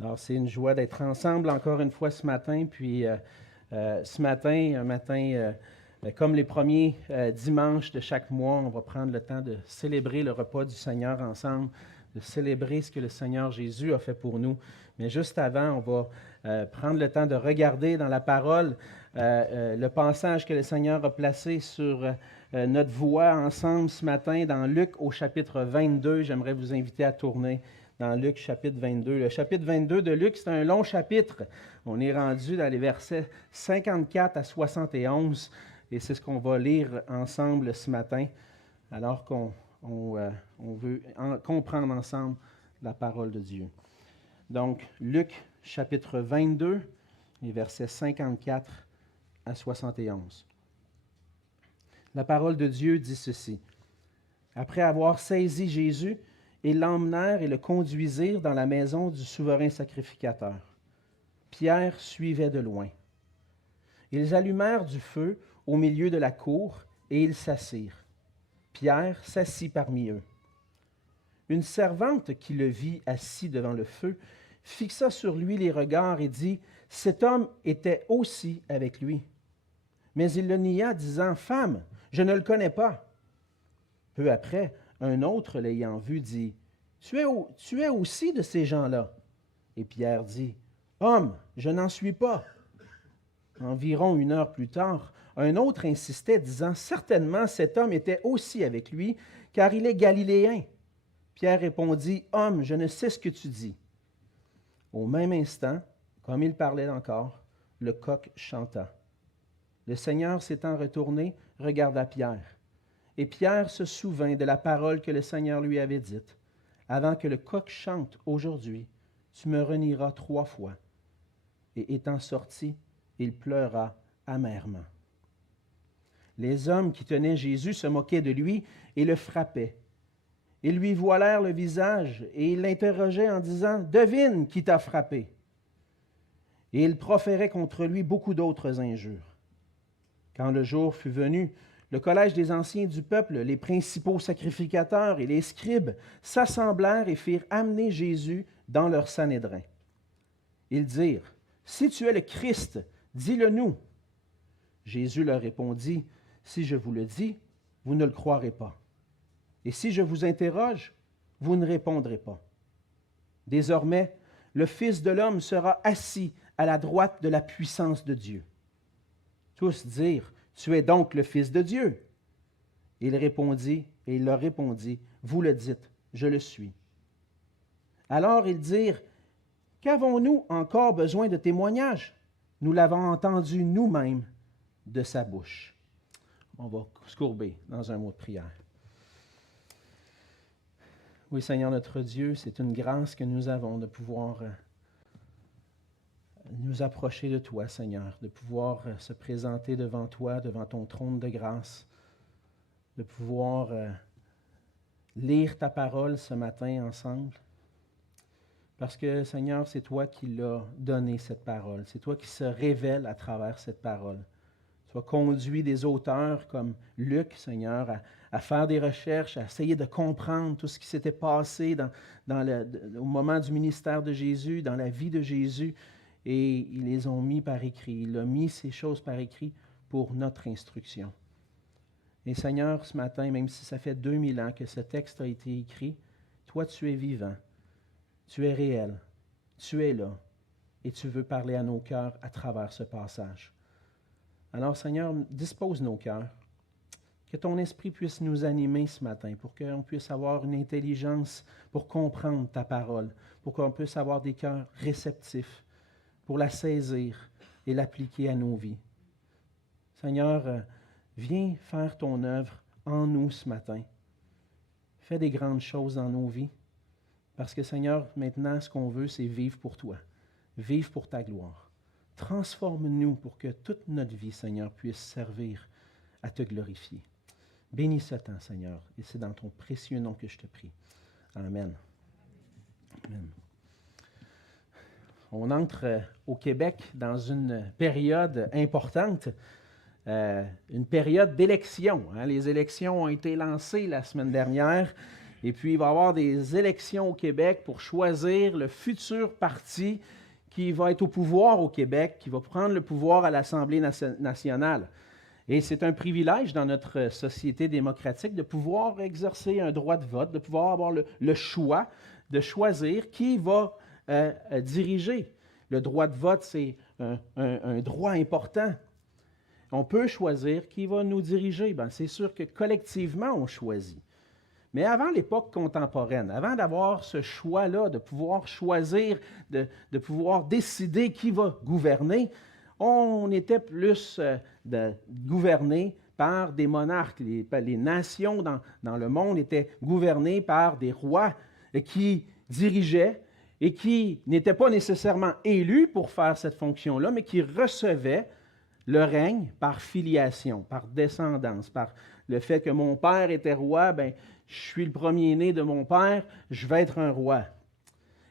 Alors, c'est une joie d'être ensemble encore une fois ce matin. Puis, ce matin, un matin comme les premiers dimanches de chaque mois, on va prendre le temps de célébrer le repas du Seigneur ensemble, de célébrer ce que le Seigneur Jésus a fait pour nous. Mais juste avant, on va prendre le temps de regarder dans la parole le passage que le Seigneur a placé sur notre voie ensemble ce matin dans Luc au chapitre 22. J'aimerais vous inviter à tourner dans Luc chapitre 22. Le chapitre 22 de Luc, c'est un long chapitre. On est rendu dans les versets 54 à 71 et c'est ce qu'on va lire ensemble ce matin alors qu'on veut comprendre ensemble la parole de Dieu. Donc, Luc chapitre 22, les versets 54 à 71. La parole de Dieu dit ceci. Après avoir saisi Jésus, ils l'emmenèrent et le conduisirent dans la maison du souverain sacrificateur. Pierre suivait de loin. Ils allumèrent du feu au milieu de la cour et ils s'assirent. Pierre s'assit parmi eux. Une servante qui le vit assis devant le feu fixa sur lui les regards et dit « Cet homme était aussi avec lui. » Mais il le nia, disant « Femme, je ne le connais pas. » Peu après, un autre, l'ayant vu, dit « Tu es aussi de ces gens-là. » Et Pierre dit « Homme, je n'en suis pas. » Environ 1 heure plus tard, un autre insistait, disant « Certainement, cet homme était aussi avec lui, car il est galiléen. » Pierre répondit « Homme, je ne sais ce que tu dis. » Au même instant, comme il parlait encore, le coq chanta. Le Seigneur s'étant retourné, regarda Pierre. Et Pierre se souvint de la parole que le Seigneur lui avait dite. « Avant que le coq chante aujourd'hui, tu me renieras 3 fois. » Et étant sorti, il pleura amèrement. Les hommes qui tenaient Jésus se moquaient de lui et le frappaient. Ils lui voilèrent le visage et ils l'interrogeaient en disant « Devine qui t'a frappé. » Et ils proféraient contre lui beaucoup d'autres injures. Quand le jour fut venu, le collège des anciens du peuple, les principaux sacrificateurs et les scribes s'assemblèrent et firent amener Jésus dans leur sanhédrin. Ils dirent « Si tu es le Christ, dis-le-nous. » Jésus leur répondit « Si je vous le dis, vous ne le croirez pas. Et si je vous interroge, vous ne répondrez pas. Désormais, le Fils de l'homme sera assis à la droite de la puissance de Dieu. » Tous dirent « Tu es donc le Fils de Dieu. » Il leur répondit « Vous le dites, je le suis. » Alors ils dirent « Qu'avons-nous encore besoin de témoignages? Nous l'avons entendu nous-mêmes de sa bouche. » On va se courber dans un mot de prière. Oui, Seigneur notre Dieu, c'est une grâce que nous avons de pouvoir nous approcher de toi, Seigneur, de pouvoir se présenter devant toi, devant ton trône de grâce, de pouvoir lire ta parole ce matin ensemble. Parce que, Seigneur, c'est toi qui l'as donné, cette parole. C'est toi qui se révèle à travers cette parole. Tu as conduit des auteurs comme Luc, Seigneur, à faire des recherches, à essayer de comprendre tout ce qui s'était passé au moment du ministère de Jésus, dans la vie de Jésus. Et ils les ont mis par écrit. Il a mis ces choses par écrit pour notre instruction. Et Seigneur, ce matin, même si ça fait 2000 ans que ce texte a été écrit, toi, tu es vivant, tu es réel, tu es là, et tu veux parler à nos cœurs à travers ce passage. Alors, Seigneur, dispose nos cœurs, que ton esprit puisse nous animer ce matin, pour qu'on puisse avoir une intelligence pour comprendre ta parole, pour qu'on puisse avoir des cœurs réceptifs, pour la saisir et l'appliquer à nos vies. Seigneur, viens faire ton œuvre en nous ce matin. Fais des grandes choses dans nos vies, parce que Seigneur, maintenant, ce qu'on veut, c'est vivre pour toi, vivre pour ta gloire. Transforme-nous pour que toute notre vie, Seigneur, puisse servir à te glorifier. Bénis ce temps, Seigneur, et c'est dans ton précieux nom que je te prie. Amen. Amen. On entre au Québec dans une période importante, une période d'élection. Les élections ont été lancées la semaine dernière Et puis, il va y avoir des élections au Québec pour choisir le futur parti qui va être au pouvoir au Québec, qui va prendre le pouvoir à l'Assemblée nationale. Et c'est un privilège dans notre société démocratique de pouvoir exercer un droit de vote, de pouvoir avoir le choix de choisir qui va diriger. Le droit de vote, c'est un droit important. On peut choisir qui va nous diriger. Bien, c'est sûr que collectivement, on choisit. Mais avant l'époque contemporaine, avant d'avoir ce choix-là, de pouvoir choisir, de pouvoir décider qui va gouverner, on était plus gouverné par des monarques. Les nations dans le monde étaient gouvernées par des rois qui dirigeaient et qui n'étaient pas nécessairement élus pour faire cette fonction-là, mais qui recevaient le règne par filiation, par descendance, par le fait que mon père était roi, bien, je suis le premier-né de mon père, je vais être un roi.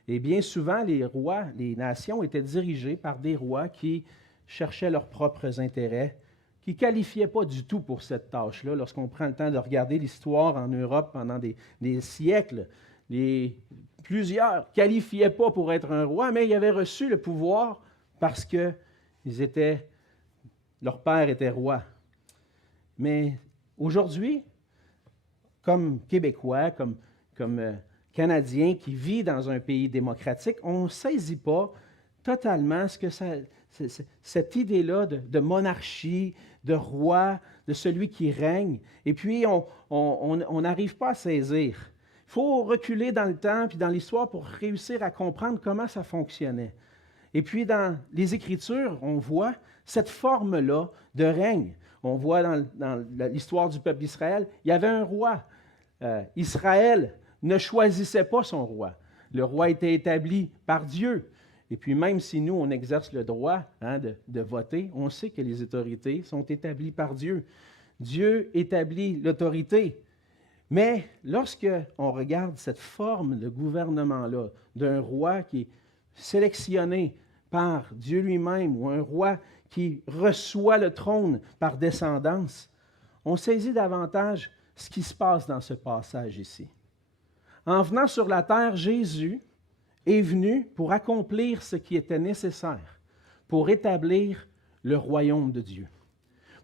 Et bien souvent, les rois, les nations étaient dirigées par des rois qui cherchaient leurs propres intérêts, qui ne qualifiaient pas du tout pour cette tâche-là. Lorsqu'on prend le temps de regarder l'histoire en Europe pendant des siècles, plusieurs ne qualifiaient pas pour être un roi, mais ils avaient reçu le pouvoir parce que leur père était roi. Mais aujourd'hui, comme Québécois, comme Canadien qui vit dans un pays démocratique, on ne saisit pas totalement ce que cette idée-là de monarchie, de roi, de celui qui règne. Et puis, on n'arrive pas à saisir. Il faut reculer dans le temps puis dans l'histoire pour réussir à comprendre comment ça fonctionnait. Et puis, dans les Écritures, on voit cette forme-là de règne. On voit dans l'histoire du peuple d'Israël, il y avait un roi. Israël ne choisissait pas son roi. Le roi était établi par Dieu. Et puis même si nous, on exerce le droit de voter, on sait que les autorités sont établies par Dieu. Dieu établit l'autorité. Mais lorsque on regarde cette forme de gouvernement-là, d'un roi qui est sélectionné par Dieu lui-même, ou un roi qui reçoit le trône par descendance, on saisit davantage ce qui se passe dans ce passage ici. En venant sur la terre, Jésus est venu pour accomplir ce qui était nécessaire, pour établir le royaume de Dieu,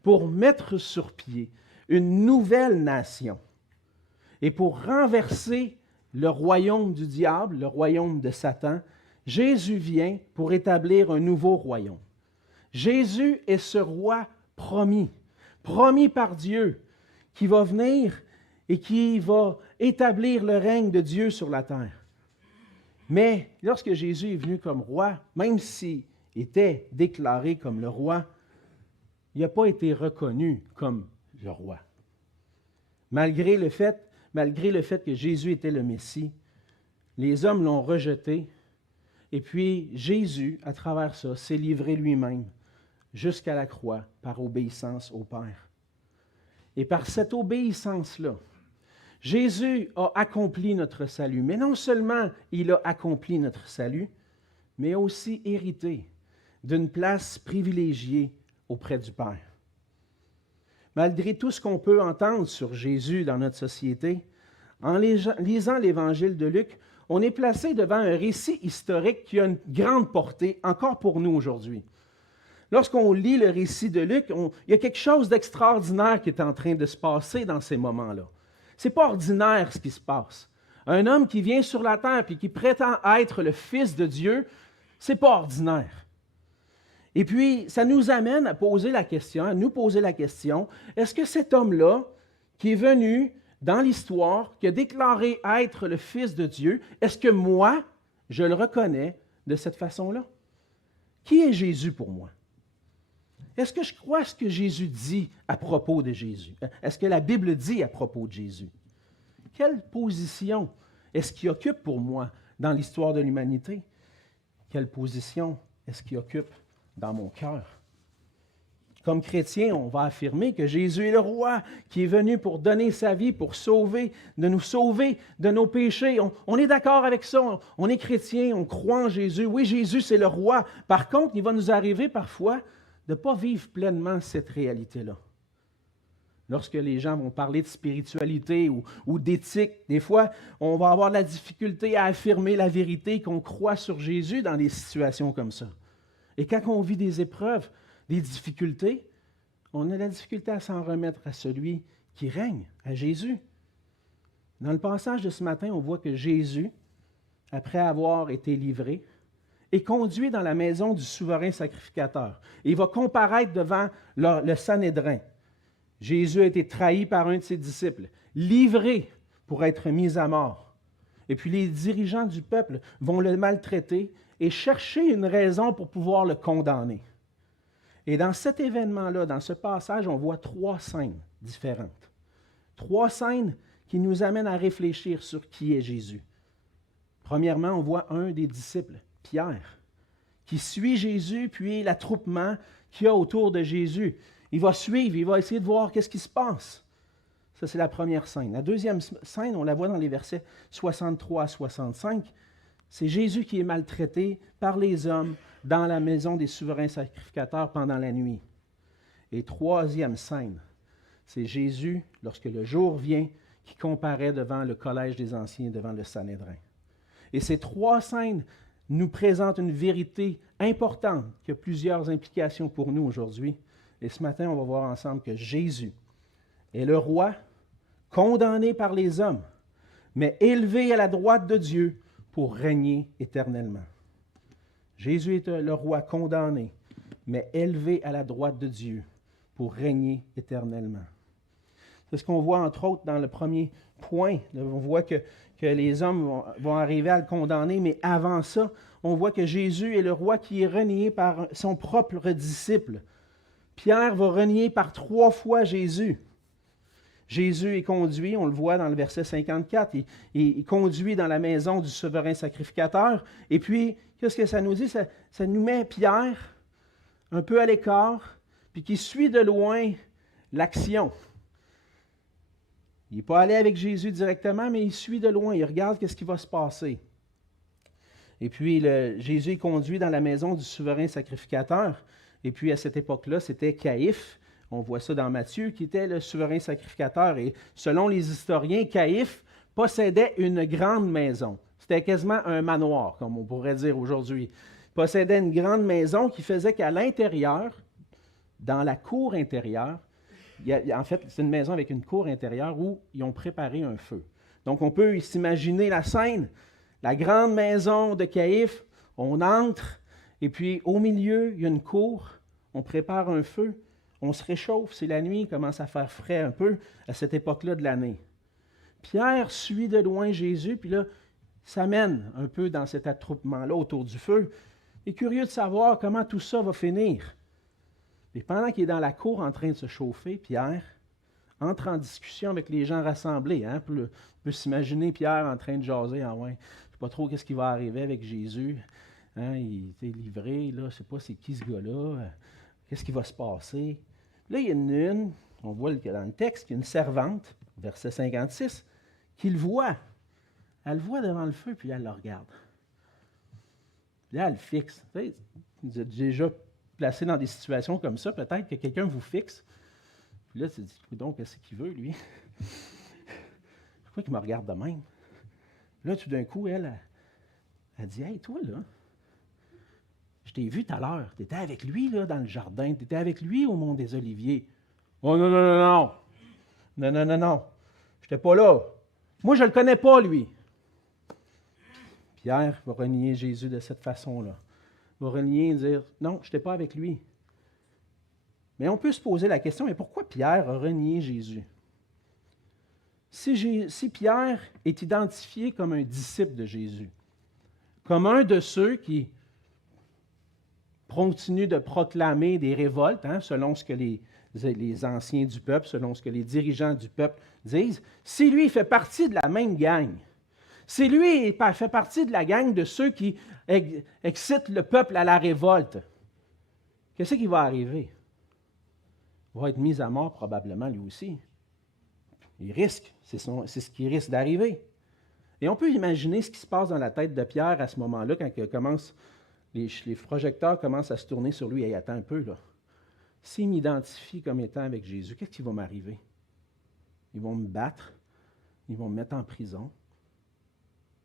pour mettre sur pied une nouvelle nation et pour renverser le royaume du diable, le royaume de Satan. Jésus vient pour établir un nouveau royaume. Jésus est ce roi promis par Dieu, qui va venir et qui va établir le règne de Dieu sur la terre. Mais lorsque Jésus est venu comme roi, même s'il était déclaré comme le roi, il n'a pas été reconnu comme le roi. Malgré le fait que Jésus était le Messie, les hommes l'ont rejeté, et puis Jésus, à travers ça, s'est livré lui-même jusqu'à la croix par obéissance au Père. Et par cette obéissance-là, Jésus a accompli notre salut. Mais non seulement il a accompli notre salut, mais aussi hérité d'une place privilégiée auprès du Père. Malgré tout ce qu'on peut entendre sur Jésus dans notre société, en lisant l'Évangile de Luc, on est placé devant un récit historique qui a une grande portée encore pour nous aujourd'hui. Lorsqu'on lit le récit de Luc, il y a quelque chose d'extraordinaire qui est en train de se passer dans ces moments-là. Ce n'est pas ordinaire ce qui se passe. Un homme qui vient sur la terre et qui prétend être le Fils de Dieu, ce n'est pas ordinaire. Et puis, ça nous amène à nous poser la question, est-ce que cet homme-là, qui est venu dans l'histoire, qui a déclaré être le Fils de Dieu, est-ce que moi, je le reconnais de cette façon-là? Qui est Jésus pour moi? Est-ce que je crois ce que Jésus dit à propos de Jésus? Est-ce que la Bible dit à propos de Jésus? Quelle position est-ce qu'il occupe pour moi dans l'histoire de l'humanité? Quelle position est-ce qu'il occupe dans mon cœur? Comme chrétien, on va affirmer que Jésus est le roi qui est venu pour donner sa vie, pour nous sauver de nos péchés. On est d'accord avec ça. On est chrétien, on croit en Jésus. Oui, Jésus, c'est le roi. Par contre, il va nous arriver parfois de ne pas vivre pleinement cette réalité-là. Lorsque les gens vont parler de spiritualité ou d'éthique, des fois, on va avoir de la difficulté à affirmer la vérité qu'on croit sur Jésus dans des situations comme ça. Et quand on vit des épreuves, des difficultés, on a la difficulté à s'en remettre à celui qui règne, à Jésus. Dans le passage de ce matin, on voit que Jésus, après avoir été livré, est conduit dans la maison du souverain sacrificateur. Et il va comparaître devant le Sanhédrin. Jésus a été trahi par un de ses disciples, livré pour être mis à mort. Et puis les dirigeants du peuple vont le maltraiter et chercher une raison pour pouvoir le condamner. Et dans cet événement-là, dans ce passage, on voit 3 scènes différentes. 3 scènes qui nous amènent à réfléchir sur qui est Jésus. Premièrement, on voit un des disciples, Pierre, qui suit Jésus, puis l'attroupement qu'il y a autour de Jésus. Il va suivre, il va essayer de voir qu'est-ce qui se passe. Ça, c'est la première scène. La deuxième scène, on la voit dans les versets 63 à 65. C'est Jésus qui est maltraité par les hommes dans la maison des souverains sacrificateurs pendant la nuit. Et troisième scène, c'est Jésus, lorsque le jour vient, qui comparaît devant le collège des anciens, devant le Sanhédrin. Et ces 3 scènes nous présentent une vérité importante qui a plusieurs implications pour nous aujourd'hui. Et ce matin, on va voir ensemble que Jésus est le roi, condamné par les hommes, mais élevé à la droite de Dieu pour régner éternellement. Jésus est le roi condamné, mais élevé à la droite de Dieu pour régner éternellement. C'est ce qu'on voit entre autres dans le premier point. Là, on voit que les hommes vont arriver à le condamner, mais avant ça, on voit que Jésus est le roi qui est renié par son propre disciple. Pierre va renier par 3 fois Jésus. Jésus est conduit, on le voit dans le verset 54, il est conduit dans la maison du souverain sacrificateur. Et puis, qu'est-ce que ça nous dit? Ça nous met Pierre un peu à l'écart, puis qui suit de loin l'action. Il n'est pas allé avec Jésus directement, mais il suit de loin, il regarde qu'est-ce qui va se passer. Et puis, Jésus est conduit dans la maison du souverain sacrificateur. Et puis, à cette époque-là, c'était Caïphe. On voit ça dans Matthieu, qui était le souverain sacrificateur. Et selon les historiens, Caïphe possédait une grande maison. C'était quasiment un manoir, comme on pourrait dire aujourd'hui. Il possédait une grande maison qui faisait qu'à l'intérieur, dans la cour intérieure, en fait, c'est une maison avec une cour intérieure où ils ont préparé un feu. Donc, on peut s'imaginer la scène, la grande maison de Caïphe, on entre, et puis au milieu, il y a une cour, on prépare un feu, on se réchauffe, c'est la nuit, il commence à faire frais un peu à cette époque-là de l'année. Pierre suit de loin Jésus, puis là, s'amène un peu dans cet attroupement-là autour du feu. Il est curieux de savoir comment tout ça va finir. Et pendant qu'il est dans la cour en train de se chauffer, Pierre entre en discussion avec les gens rassemblés. Hein? On peut s'imaginer Pierre en train de jaser. Ah ouais, je ne sais pas trop qu'est-ce qui va arriver avec Jésus. Hein? Il était livré, là, je ne sais pas c'est qui ce gars-là. Qu'est-ce qui va se passer? Là, il y a une, on voit dans le texte, qu'il y a une servante, verset 56, qui le voit. Elle le voit devant le feu, puis elle le regarde. Puis là, elle le fixe. Vous savez, vous êtes déjà placé dans des situations comme ça, peut-être que quelqu'un vous fixe. Puis là, tu te dis, donc, qu'est-ce qu'il veut, lui? Pourquoi il me regarde de même? Là, tout d'un coup, elle dit, hey, toi, là, je t'ai vu tout à l'heure. Tu étais avec lui, là, dans le jardin. Tu étais avec lui au Mont des Oliviers. Oh, non, non, non, non. Non, non, non, non. Je n'étais pas là. Moi, je ne le connais pas, lui. Pierre va renier Jésus de cette façon-là. Il va renier et dire, non, je n'étais pas avec lui. Mais on peut se poser la question, mais pourquoi Pierre a renié Jésus? Si Pierre est identifié comme un disciple de Jésus, comme un de ceux qui continuent de proclamer des révoltes, hein, selon ce que les anciens du peuple, selon ce que les dirigeants du peuple disent, si lui fait partie de la même gang, si lui fait partie de la gang de ceux qui excitent le peuple à la révolte, qu'est-ce qui va arriver? Il va être mis à mort probablement lui aussi. Il risque, c'est ce qui risque d'arriver. Et on peut imaginer ce qui se passe dans la tête de Pierre à ce moment-là, quand les projecteurs commencent à se tourner sur lui. Hey, attends un peu, là. S'il m'identifie comme étant avec Jésus, qu'est-ce qui va m'arriver? ils vont me battre, ils vont me mettre en prison.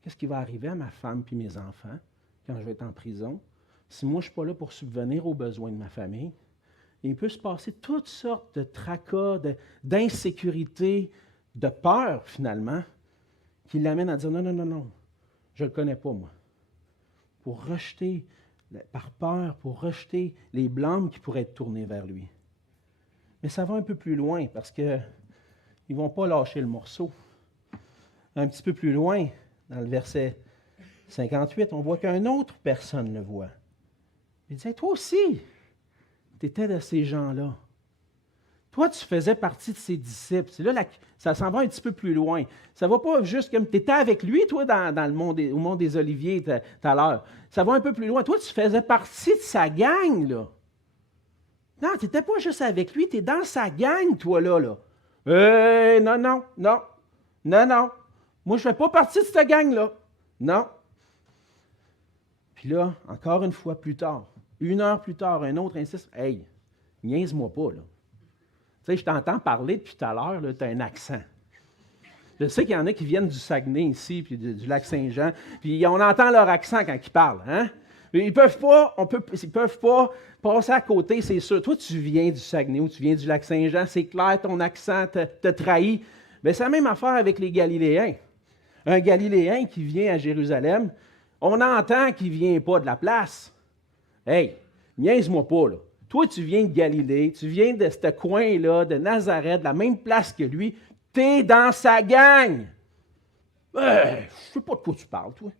Qu'est-ce qui va arriver à ma femme et mes enfants quand je vais être en prison? Si moi, je ne suis pas là pour subvenir aux besoins de ma famille, il peut se passer toutes sortes de tracas, d'insécurité, de peur, finalement, qui l'amènent à dire non, non, non, non, je ne le connais pas, moi. Pour rejeter, par peur, pour rejeter les blâmes qui pourraient être tournés vers lui. Mais ça va un peu plus loin parce qu'ils ne vont pas lâcher le morceau. Un petit peu plus loin, dans le verset 58, on voit qu'une autre personne le voit. Il dit, toi aussi, tu étais de ces gens-là. Toi, tu faisais partie de ses disciples. C'est là, ça s'en va un petit peu plus loin. Ça ne va pas juste comme tu étais avec lui, toi, dans le monde, au Mont des Oliviers tout à l'heure. Ça va un peu plus loin. Toi, tu faisais partie de sa gang, là. Non, tu n'étais pas juste avec lui, tu es dans sa gang, toi, là. Non, non, non. Non, non. Moi, je ne fais pas partie de cette gang-là. Non. Puis là, encore une fois plus tard, 1 heure plus tard, un autre insiste. Hey, niaise-moi pas, là. Tu sais, je t'entends parler depuis tout à l'heure, tu as un accent. Je sais qu'il y en a qui viennent du Saguenay ici, puis du lac Saint-Jean, puis on entend leur accent quand ils parlent. Hein? Ils ne peuvent pas passer à côté, c'est sûr. Toi, tu viens du Saguenay ou tu viens du lac Saint-Jean, c'est clair, ton accent te trahit. Mais c'est la même affaire avec les Galiléens. Un Galiléen qui vient à Jérusalem, on entend qu'il ne vient pas de la place. Hey, niaise-moi pas, là. Toi, tu viens de Galilée, tu viens de ce coin-là, de Nazareth, de la même place que lui, tu es dans sa gang. Je ne sais pas de quoi tu parles, toi.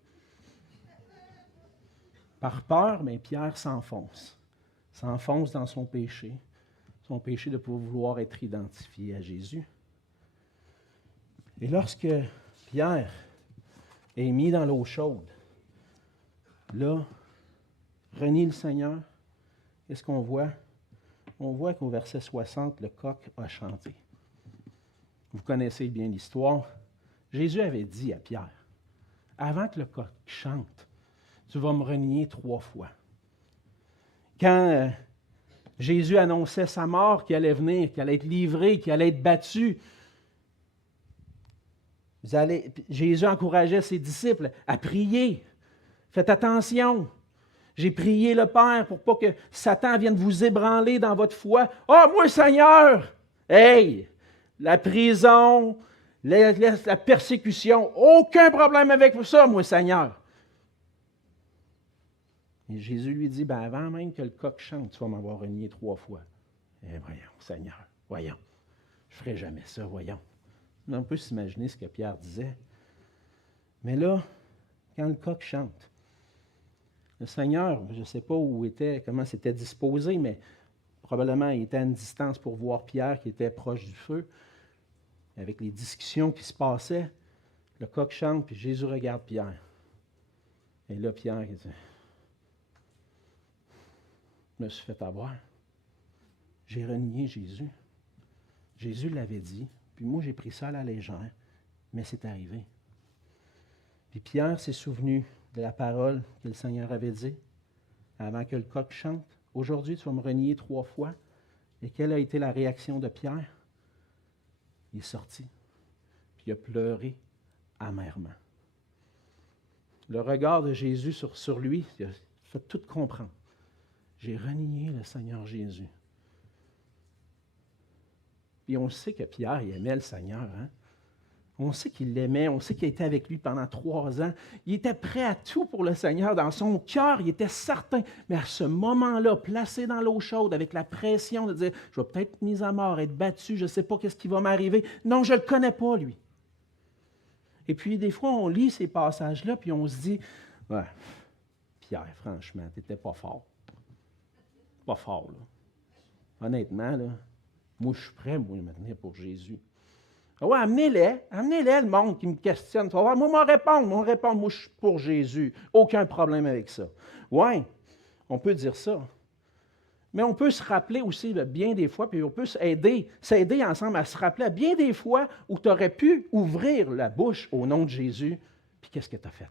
Par peur, mais Pierre s'enfonce dans son péché de vouloir être identifié à Jésus. Et lorsque Pierre est mis dans l'eau chaude, là, renie le Seigneur, qu'est-ce qu'on voit? On voit qu'au verset 60, le coq a chanté. Vous connaissez bien l'histoire. Jésus avait dit à Pierre, avant que le coq chante, tu vas me renier 3 fois. Quand Jésus annonçait sa mort, qu'il allait venir, qu'il allait être livré, qu'il allait être battu, Jésus encourageait ses disciples à prier. Faites attention. J'ai prié le Père pour pas que Satan vienne vous ébranler dans votre foi. « Ah, moi, Seigneur! » Hey! La prison, la persécution, aucun problème avec ça, moi, Seigneur. Et Jésus lui dit, avant même que le coq chante, tu vas m'avoir renié 3 fois. Eh, voyons, Seigneur, voyons. Je ne ferai jamais ça, voyons. On peut s'imaginer ce que Pierre disait. Mais là, quand le coq chante, le Seigneur, je ne sais pas où était, comment c'était disposé, mais probablement il était à une distance pour voir Pierre qui était proche du feu. Avec les discussions qui se passaient, le coq chante, puis Jésus regarde Pierre. Et là, Pierre, il dit, je me suis fait avoir. J'ai renié Jésus. Jésus l'avait dit, puis moi j'ai pris ça à la légère, mais c'est arrivé. Puis Pierre s'est souvenu de la parole que le Seigneur avait dit avant que le coq chante. Aujourd'hui, tu vas me renier 3 fois. Et quelle a été la réaction de Pierre? Il est sorti, puis il a pleuré amèrement. Le regard de Jésus sur lui, il a fait tout comprendre. J'ai renié le Seigneur Jésus. Puis on sait que Pierre, il aimait le Seigneur. Hein? On sait qu'il l'aimait, on sait qu'il était avec lui pendant 3 ans. Il était prêt à tout pour le Seigneur. Dans son cœur, il était certain. Mais à ce moment-là, placé dans l'eau chaude, avec la pression de dire, je vais peut-être être mis à mort, être battu, je ne sais pas qu'est-ce qui va m'arriver. Non, je ne le connais pas, lui. Et puis, des fois, on lit ces passages-là, puis on se dit, ouais, Pierre, franchement, tu n'étais pas fort. Pas fort, là. Honnêtement, là, moi, je suis prêt, moi, de me tenir pour Jésus. Ah ouais, amenez-les, le monde qui me questionne. Tu vas voir, moi, m'en répondre, moi, je suis pour Jésus. Aucun problème avec ça. Oui, on peut dire ça. Mais on peut se rappeler aussi bien des fois, puis on peut s'aider ensemble à se rappeler à bien des fois où tu aurais pu ouvrir la bouche au nom de Jésus, puis qu'est-ce que tu as fait?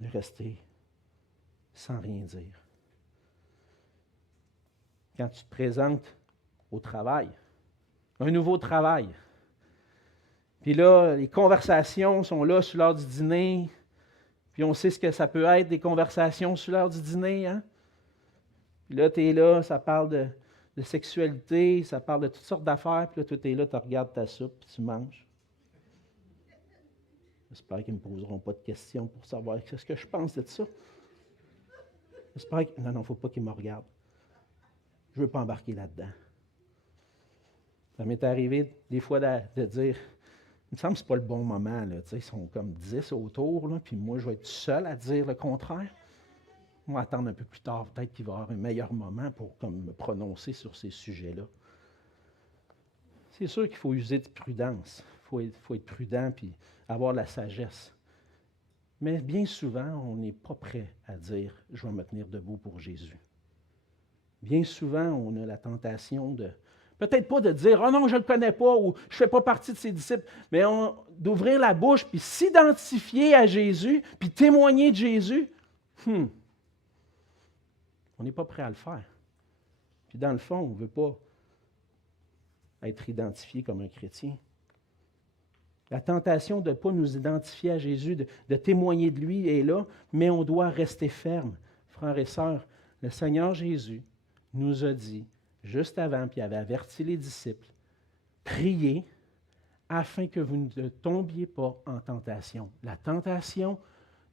Rester sans rien dire. Quand tu te présentes au travail, un nouveau travail. Puis là, les conversations sont là sur l'heure du dîner. Puis on sait ce que ça peut être, des conversations sur l'heure du dîner. Hein? Puis là, tu es là, ça parle de sexualité, ça parle de toutes sortes d'affaires. Puis là, toi, tu es là, tu regardes ta soupe, puis tu manges. J'espère qu'ils ne me poseront pas de questions pour savoir ce que je pense de ça. J'espère que... Non, il ne faut pas qu'ils me regardent. Je ne veux pas embarquer là-dedans. Ça m'est arrivé des fois de dire, il me semble que ce n'est pas le bon moment. Là, ils sont comme 10 autour, là, puis moi, je vais être seul à dire le contraire. On va attendre un peu plus tard, peut-être qu'il va y avoir un meilleur moment pour comme, me prononcer sur ces sujets-là. C'est sûr qu'il faut user de prudence. Il faut être prudent puis avoir la sagesse. Mais bien souvent, on n'est pas prêt à dire « je vais me tenir debout pour Jésus ». Bien souvent, on a la tentation de, peut-être pas de dire « oh non, je ne le connais pas » ou « je ne fais pas partie de ses disciples », mais d'ouvrir la bouche puis s'identifier à Jésus puis témoigner de Jésus. On n'est pas prêt à le faire. Puis dans le fond, on ne veut pas être identifié comme un chrétien. La tentation de ne pas nous identifier à Jésus, de témoigner de lui est là, mais on doit rester ferme. Frères et sœurs, le Seigneur Jésus nous a dit, juste avant, puis il avait averti les disciples, priez afin que vous ne tombiez pas en tentation. La tentation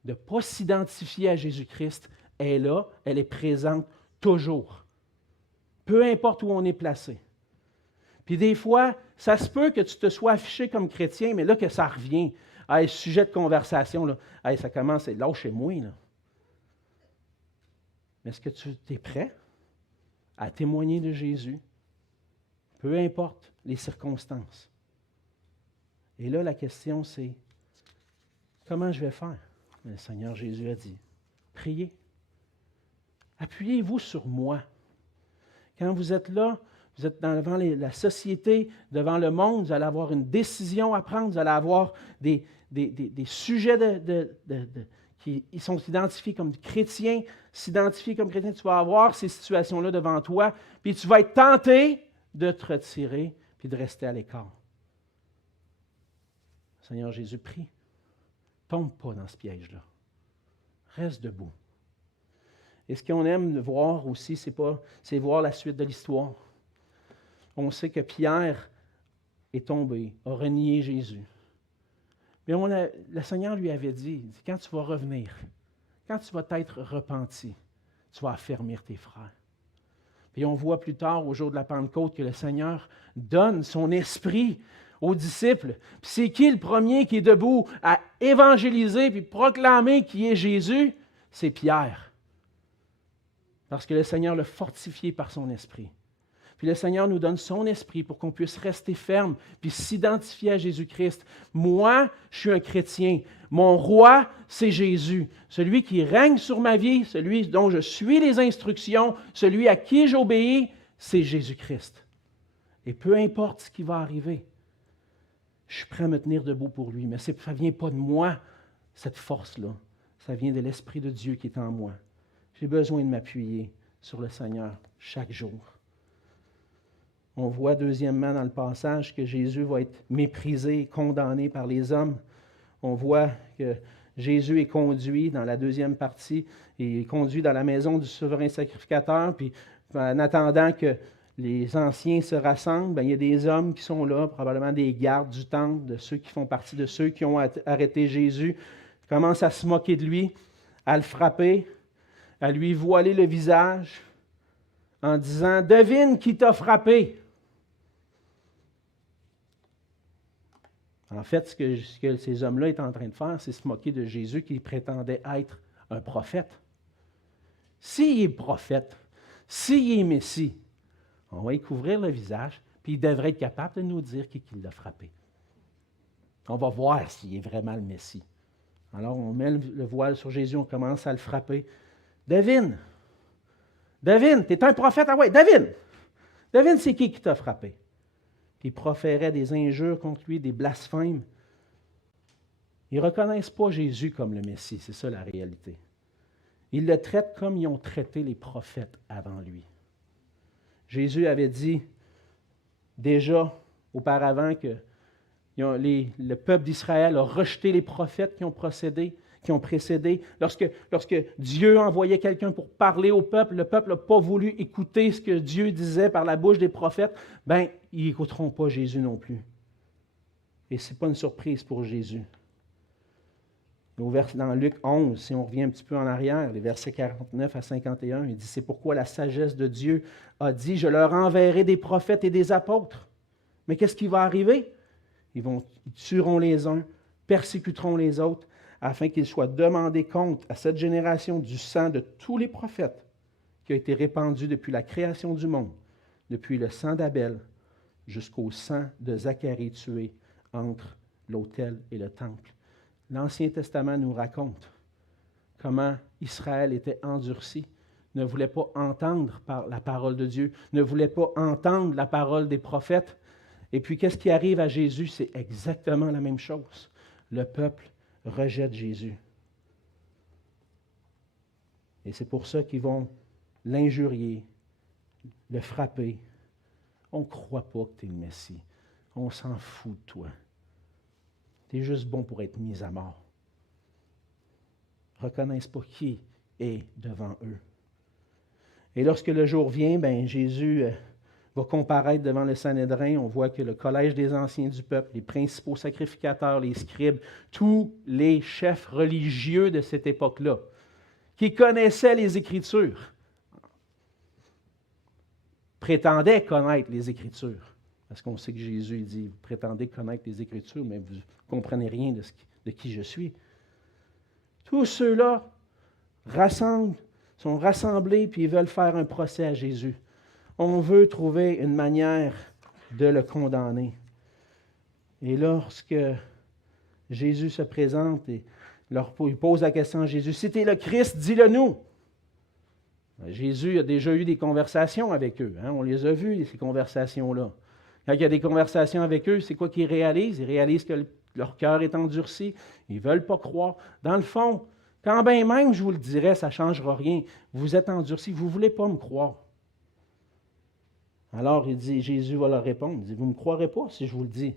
de ne pas s'identifier à Jésus-Christ est là, elle est présente toujours. Peu importe où on est placé. Puis des fois, ça se peut que tu te sois affiché comme chrétien, mais là que ça revient. Hey, sujet de conversation, là, hey, ça commence, lâchez-moi. Là. Mais est-ce que tu es prêt à témoigner de Jésus? Peu importe les circonstances. Et là, la question, c'est, comment je vais faire? Le Seigneur Jésus a dit, priez. Appuyez-vous sur moi. Quand vous êtes là, vous êtes devant la société, devant le monde, vous allez avoir une décision à prendre, vous allez avoir des sujets qui sont identifiés comme chrétiens, s'identifier comme chrétiens, tu vas avoir ces situations-là devant toi, puis tu vas être tenté de te retirer puis de rester à l'écart. Seigneur Jésus, prie. Tombe pas dans ce piège-là. Reste debout. Et ce qu'on aime voir aussi, c'est voir la suite de l'histoire. On sait que Pierre est tombé, a renié Jésus. Mais le Seigneur lui avait dit, quand tu vas revenir, quand tu vas t'être repenti, tu vas affermir tes frères. Puis on voit plus tard, au jour de la Pentecôte, que le Seigneur donne son esprit aux disciples. Puis c'est qui le premier qui est debout à évangéliser puis proclamer qui est Jésus? C'est Pierre. Parce que le Seigneur l'a fortifié par son esprit. Puis le Seigneur nous donne son esprit pour qu'on puisse rester ferme puis s'identifier à Jésus-Christ. Moi, je suis un chrétien. Mon roi, c'est Jésus. Celui qui règne sur ma vie, celui dont je suis les instructions, celui à qui j'obéis, c'est Jésus-Christ. Et peu importe ce qui va arriver, je suis prêt à me tenir debout pour lui. Mais ça ne vient pas de moi, cette force-là. Ça vient de l'Esprit de Dieu qui est en moi. J'ai besoin de m'appuyer sur le Seigneur chaque jour. On voit deuxièmement dans le passage que Jésus va être méprisé, condamné par les hommes. On voit que Jésus est conduit dans la deuxième partie, il est conduit dans la maison du souverain sacrificateur, puis en attendant que les anciens se rassemblent, il y a des hommes qui sont là, probablement des gardes du temple, de ceux qui font partie de ceux qui ont arrêté Jésus, ils commencent à se moquer de lui, à le frapper, à lui voiler le visage, en disant « Devine qui t'a frappé ». En fait, ce que ces hommes-là étaient en train de faire, c'est se moquer de Jésus qui prétendait être un prophète. S'il est prophète, s'il est Messie, on va y couvrir le visage, puis il devrait être capable de nous dire qui l'a frappé. On va voir s'il est vraiment le Messie. Alors, on met le voile sur Jésus, on commence à le frapper. Devine, tu es un prophète? Ah ouais, devine, c'est qui t'a frappé? Puis ils proféraient des injures contre lui, des blasphèmes. Ils ne reconnaissent pas Jésus comme le Messie, c'est ça la réalité. Ils le traitent comme ils ont traité les prophètes avant lui. Jésus avait dit déjà auparavant que le peuple d'Israël a rejeté les prophètes qui ont précédé. Lorsque Dieu envoyait quelqu'un pour parler au peuple, le peuple n'a pas voulu écouter ce que Dieu disait par la bouche des prophètes, ils n'écouteront pas Jésus non plus. Et ce n'est pas une surprise pour Jésus. Dans Luc 11, si on revient un petit peu en arrière, les versets 49 à 51, il dit « C'est pourquoi la sagesse de Dieu a dit, je leur enverrai des prophètes et des apôtres. » Mais qu'est-ce qui va arriver? Ils tueront les uns, persécuteront les autres, afin qu'il soit demandé compte à cette génération du sang de tous les prophètes qui a été répandu depuis la création du monde, depuis le sang d'Abel jusqu'au sang de Zacharie tué entre l'autel et le temple. L'Ancien Testament nous raconte comment Israël était endurci, ne voulait pas entendre la parole de Dieu, ne voulait pas entendre la parole des prophètes. Et puis, qu'est-ce qui arrive à Jésus? C'est exactement la même chose. Le peuple rejette Jésus. Et c'est pour ça qu'ils vont l'injurier, le frapper. On ne croit pas que tu es le Messie. On s'en fout de toi. Tu es juste bon pour être mis à mort. Ils ne reconnaissent pas qui est devant eux. Et lorsque le jour vient, Jésus va comparaître devant le Sanhédrin. On voit que le collège des anciens du peuple, les principaux sacrificateurs, les scribes, tous les chefs religieux de cette époque-là, qui connaissaient les Écritures, prétendaient connaître les Écritures. Parce qu'on sait que Jésus dit, vous prétendez connaître les Écritures, mais vous ne comprenez rien de qui je suis. Tous ceux-là sont rassemblés puis ils veulent faire un procès à Jésus. On veut trouver une manière de le condamner. Et lorsque Jésus se présente et il pose la question à Jésus, si tu es le Christ, dis-le nous. Jésus a déjà eu des conversations avec eux. On les a vues, ces conversations-là. Quand il y a des conversations avec eux, c'est quoi qu'ils réalisent? Ils réalisent que leur cœur est endurci. Ils ne veulent pas croire. Dans le fond, quand bien même je vous le dirais, ça ne changera rien. Vous êtes endurcis, vous ne voulez pas me croire. Alors, Jésus va leur répondre. Il dit, vous ne me croirez pas si je vous le dis.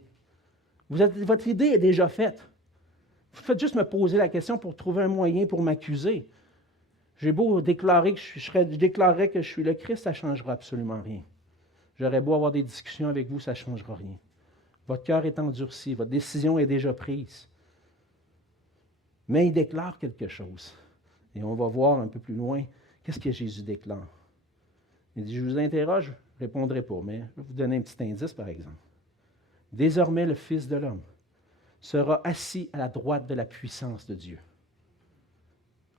Votre idée est déjà faite. Vous faites juste me poser la question pour trouver un moyen pour m'accuser. J'ai beau déclarer que je déclarerais que je suis le Christ, ça ne changera absolument rien. J'aurais beau avoir des discussions avec vous, ça ne changera rien. Votre cœur est endurci, votre décision est déjà prise. Mais il déclare quelque chose. Et on va voir un peu plus loin, qu'est-ce que Jésus déclare. Il dit, je vous interroge, je ne répondrai pas, mais je vais vous donner un petit indice, par exemple. Désormais, le Fils de l'homme sera assis à la droite de la puissance de Dieu.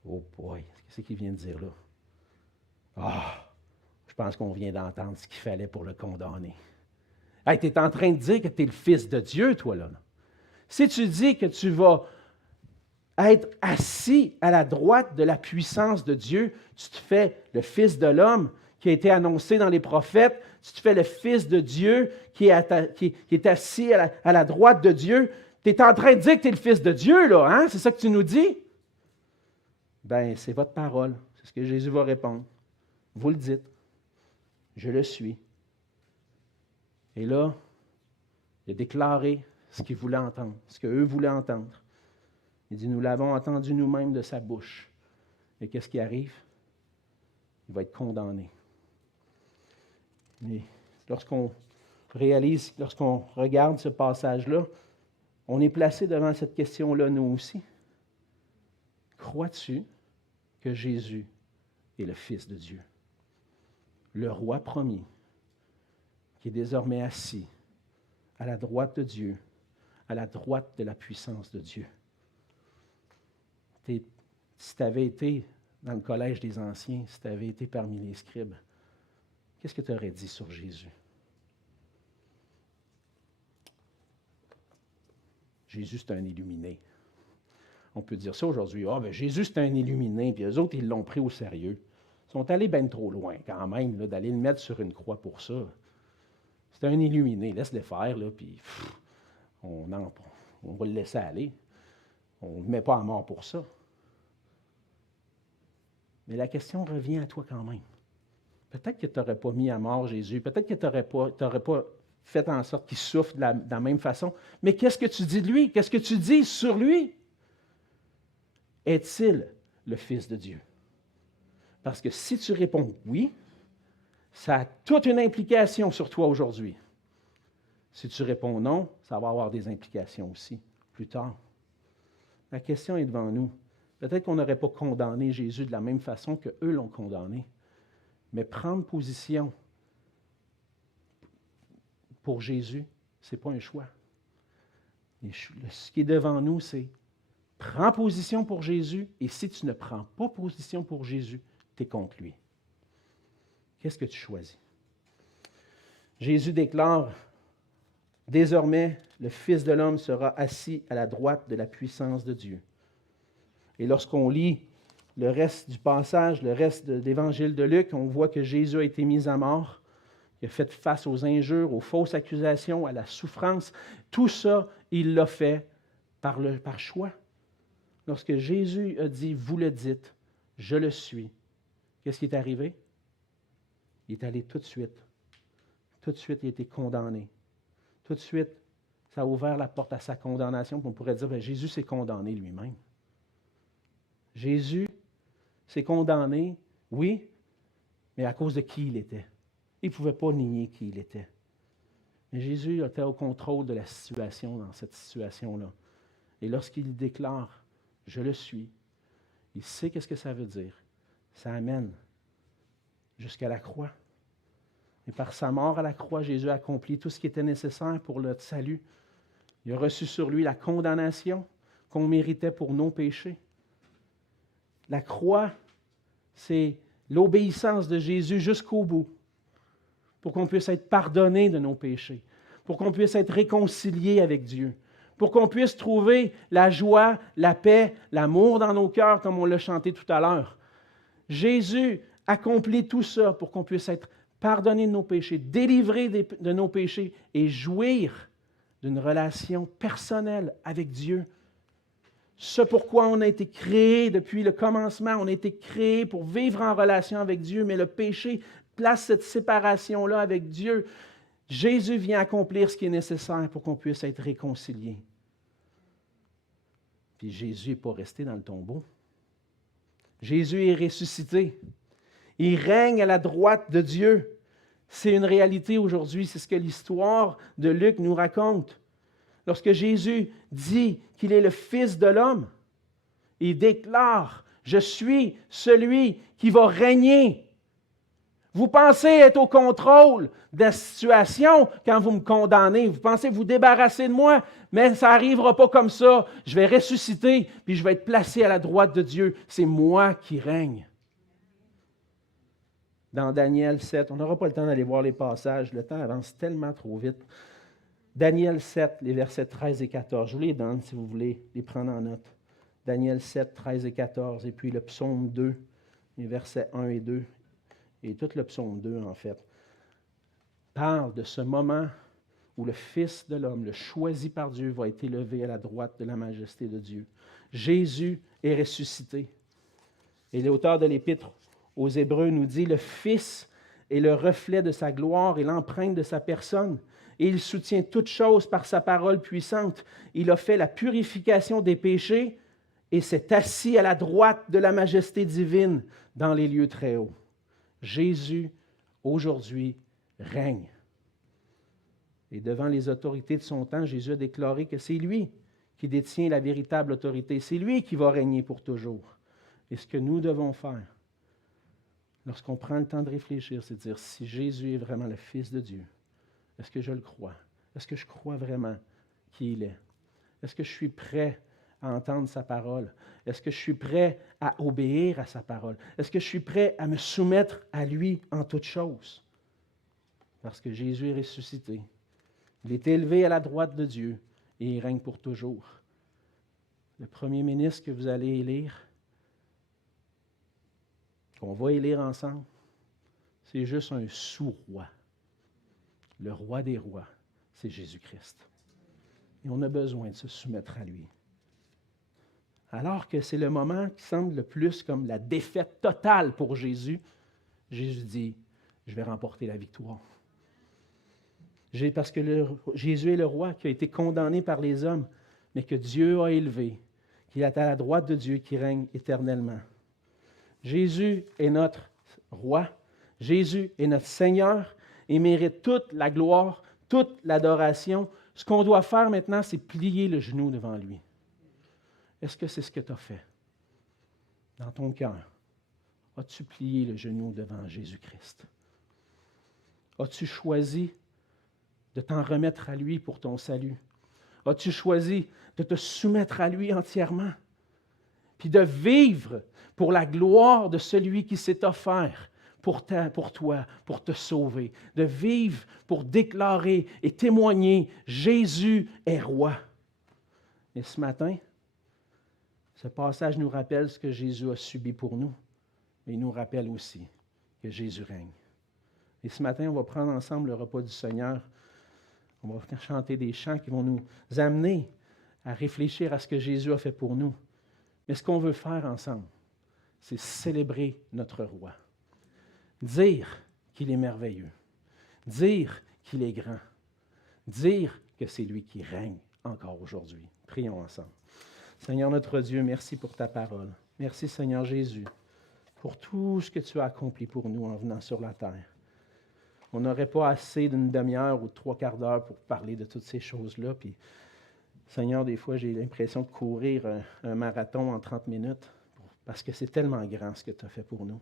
Oh boy, qu'est-ce qu'il vient de dire là? Je pense qu'on vient d'entendre ce qu'il fallait pour le condamner. Hey, tu es en train de dire que tu es le Fils de Dieu, toi, là. Si tu dis que tu vas être assis à la droite de la puissance de Dieu, tu te fais le Fils de l'homme qui a été annoncé dans les prophètes, tu te fais le Fils de Dieu qui est assis à la droite de Dieu. Tu es en train de dire que tu es le Fils de Dieu, là, hein? C'est ça que tu nous dis? C'est votre parole. C'est ce que Jésus va répondre. Vous le dites. Je le suis. Et là, il a déclaré ce qu'il voulait entendre, ce qu'eux voulaient entendre. Il dit, nous l'avons entendu nous-mêmes de sa bouche. Et qu'est-ce qui arrive? Il va être condamné. Mais lorsqu'on regarde ce passage-là, on est placé devant cette question-là, nous aussi. Crois-tu que Jésus est le Fils de Dieu? Le roi promis, qui est désormais assis à la droite de Dieu, à la droite de la puissance de Dieu. Si tu avais été dans le collège des anciens, si tu avais été parmi les scribes, qu'est-ce que tu aurais dit sur Jésus? Jésus, c'est un illuminé. On peut dire ça aujourd'hui. Jésus, c'est un illuminé, puis eux autres, ils l'ont pris au sérieux. Ils sont allés bien trop loin, quand même, là, d'aller le mettre sur une croix pour ça. C'est un illuminé, laisse-le faire, là, puis on va le laisser aller. On ne le met pas à mort pour ça. Mais la question revient à toi quand même. Peut-être que tu n'aurais pas mis à mort Jésus, peut-être que tu n'aurais pas fait en sorte qu'il souffre de la même façon. Mais qu'est-ce que tu dis de lui? Qu'est-ce que tu dis sur lui? Est-il le Fils de Dieu? Parce que si tu réponds oui, ça a toute une implication sur toi aujourd'hui. Si tu réponds non, ça va avoir des implications aussi plus tard. La question est devant nous. Peut-être qu'on n'aurait pas condamné Jésus de la même façon qu'eux l'ont condamné, mais prendre position pour Jésus, ce n'est pas un choix. Ce qui est devant nous, c'est prends position pour Jésus, et si tu ne prends pas position pour Jésus, tu es contre lui. Qu'est-ce que tu choisis? Jésus déclare, « Désormais, le Fils de l'homme sera assis à la droite de la puissance de Dieu. » Et lorsqu'on lit le reste du passage, le reste de l'Évangile de Luc, on voit que Jésus a été mis à mort. Il a fait face aux injures, aux fausses accusations, à la souffrance. Tout ça, il l'a fait par choix. Lorsque Jésus a dit « Vous le dites, je le suis », qu'est-ce qui est arrivé? Il est allé tout de suite. Tout de suite, il a été condamné. Tout de suite, ça a ouvert la porte à sa condamnation. On pourrait dire, Jésus s'est condamné lui-même. Jésus s'est condamné, oui, mais à cause de qui il était. Il ne pouvait pas nier qui il était. Mais Jésus était au contrôle de la situation, dans cette situation-là. Et lorsqu'il déclare « Je le suis », il sait qu'est-ce que ça veut dire. Ça amène jusqu'à la croix. Et par sa mort à la croix, Jésus a accompli tout ce qui était nécessaire pour le salut. Il a reçu sur lui la condamnation qu'on méritait pour nos péchés. La croix, c'est l'obéissance de Jésus jusqu'au bout, pour qu'on puisse être pardonné de nos péchés, pour qu'on puisse être réconcilié avec Dieu, pour qu'on puisse trouver la joie, la paix, l'amour dans nos cœurs, comme on l'a chanté tout à l'heure. Jésus accomplit tout ça pour qu'on puisse être pardonné de nos péchés, délivré de nos péchés et jouir d'une relation personnelle avec Dieu. Ce pourquoi on a été créé depuis le commencement, on a été créé pour vivre en relation avec Dieu, mais le péché place cette séparation-là avec Dieu. Jésus vient accomplir ce qui est nécessaire pour qu'on puisse être réconcilié. Puis Jésus n'est pas resté dans le tombeau. Jésus est ressuscité. Il règne à la droite de Dieu. C'est une réalité aujourd'hui, c'est ce que l'histoire de Luc nous raconte. Lorsque Jésus dit qu'il est le Fils de l'homme, il déclare « Je suis celui qui va régner ». Vous pensez être au contrôle de la situation quand vous me condamnez. Vous pensez vous débarrasser de moi, mais ça n'arrivera pas comme ça. Je vais ressusciter, puis je vais être placé à la droite de Dieu. C'est moi qui règne. Dans Daniel 7, on n'aura pas le temps d'aller voir les passages, le temps avance tellement trop vite. Daniel 7, les versets 13 et 14. Je vous les donne si vous voulez les prendre en note. Daniel 7, 13 et 14. Et puis le psaume 2, les versets 1 et 2. Et tout le psaume 2, en fait, parle de ce moment où le Fils de l'homme, le choisi par Dieu, va être élevé à la droite de la majesté de Dieu. Jésus est ressuscité. Et l'auteur de l'Épître aux Hébreux nous dit « Le Fils est le reflet de sa gloire et l'empreinte de sa personne. Et il soutient toutes choses par sa parole puissante. Il a fait la purification des péchés et s'est assis à la droite de la majesté divine dans les lieux très hauts. » Jésus, aujourd'hui, règne. Et devant les autorités de son temps, Jésus a déclaré que c'est lui qui détient la véritable autorité. C'est lui qui va régner pour toujours. Et ce que nous devons faire, lorsqu'on prend le temps de réfléchir, c'est de dire, si Jésus est vraiment le Fils de Dieu, est-ce que je le crois? Est-ce que je crois vraiment qui il est? Est-ce que je suis prêt à entendre sa parole? Est-ce que je suis prêt à obéir à sa parole? Est-ce que je suis prêt à me soumettre à lui en toutes choses? Parce que Jésus est ressuscité. Il est élevé à la droite de Dieu et il règne pour toujours. Le premier ministre que vous allez élire, qu'on va élire ensemble, c'est juste un sous-roi. Le roi des rois, c'est Jésus-Christ. Et on a besoin de se soumettre à lui. Alors que c'est le moment qui semble le plus comme la défaite totale pour Jésus, Jésus dit, je vais remporter la victoire. Parce que Jésus est le roi qui a été condamné par les hommes, mais que Dieu a élevé, qui est à la droite de Dieu, qui règne éternellement. Jésus est notre roi, Jésus est notre Seigneur et mérite toute la gloire, toute l'adoration. Ce qu'on doit faire maintenant, c'est plier le genou devant lui. Est-ce que c'est ce que tu as fait dans ton cœur? As-tu plié le genou devant Jésus-Christ? As-tu choisi de t'en remettre à lui pour ton salut? As-tu choisi de te soumettre à lui entièrement? Puis de vivre pour la gloire de celui qui s'est offert pour toi, pour te sauver. De vivre pour déclarer et témoigner Jésus est roi. Et ce matin, ce passage nous rappelle ce que Jésus a subi pour nous, mais il nous rappelle aussi que Jésus règne. Et ce matin, on va prendre ensemble le repas du Seigneur. On va chanter des chants qui vont nous amener à réfléchir à ce que Jésus a fait pour nous. Mais ce qu'on veut faire ensemble, c'est célébrer notre roi. Dire qu'il est merveilleux. Dire qu'il est grand. Dire que c'est lui qui règne encore aujourd'hui. Prions ensemble. Seigneur notre Dieu, merci pour ta parole. Merci Seigneur Jésus pour tout ce que tu as accompli pour nous en venant sur la terre. On n'aurait pas assez d'une demi-heure ou de 3/4 d'heure pour parler de toutes ces choses-là. Puis, Seigneur, des fois, j'ai l'impression de courir un marathon en 30 minutes parce que c'est tellement grand ce que tu as fait pour nous.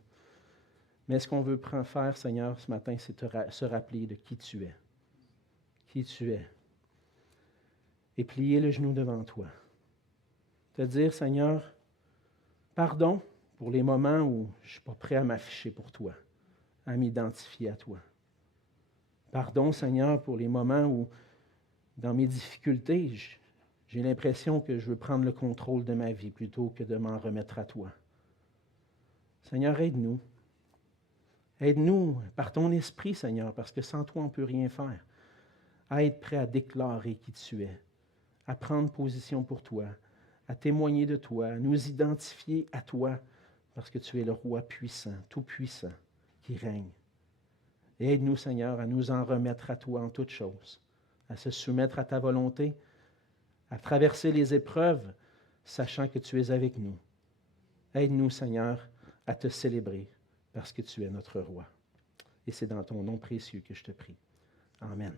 Mais ce qu'on veut faire, Seigneur, ce matin, c'est se rappeler de qui tu es. Qui tu es. Et plier le genou devant toi. Te dire, Seigneur, pardon pour les moments où je ne suis pas prêt à m'afficher pour toi, à m'identifier à toi. Pardon, Seigneur, pour les moments où, dans mes difficultés, j'ai l'impression que je veux prendre le contrôle de ma vie plutôt que de m'en remettre à toi. Seigneur, aide-nous. Aide-nous par ton esprit, Seigneur, parce que sans toi, on ne peut rien faire. À être prêt à déclarer qui tu es, à prendre position pour toi, à témoigner de toi, à nous identifier à toi, parce que tu es le roi puissant, tout-puissant, qui règne. Et aide-nous, Seigneur, à nous en remettre à toi en toutes choses, à se soumettre à ta volonté, à traverser les épreuves, sachant que tu es avec nous. Aide-nous, Seigneur, à te célébrer, parce que tu es notre roi. Et c'est dans ton nom précieux que je te prie. Amen.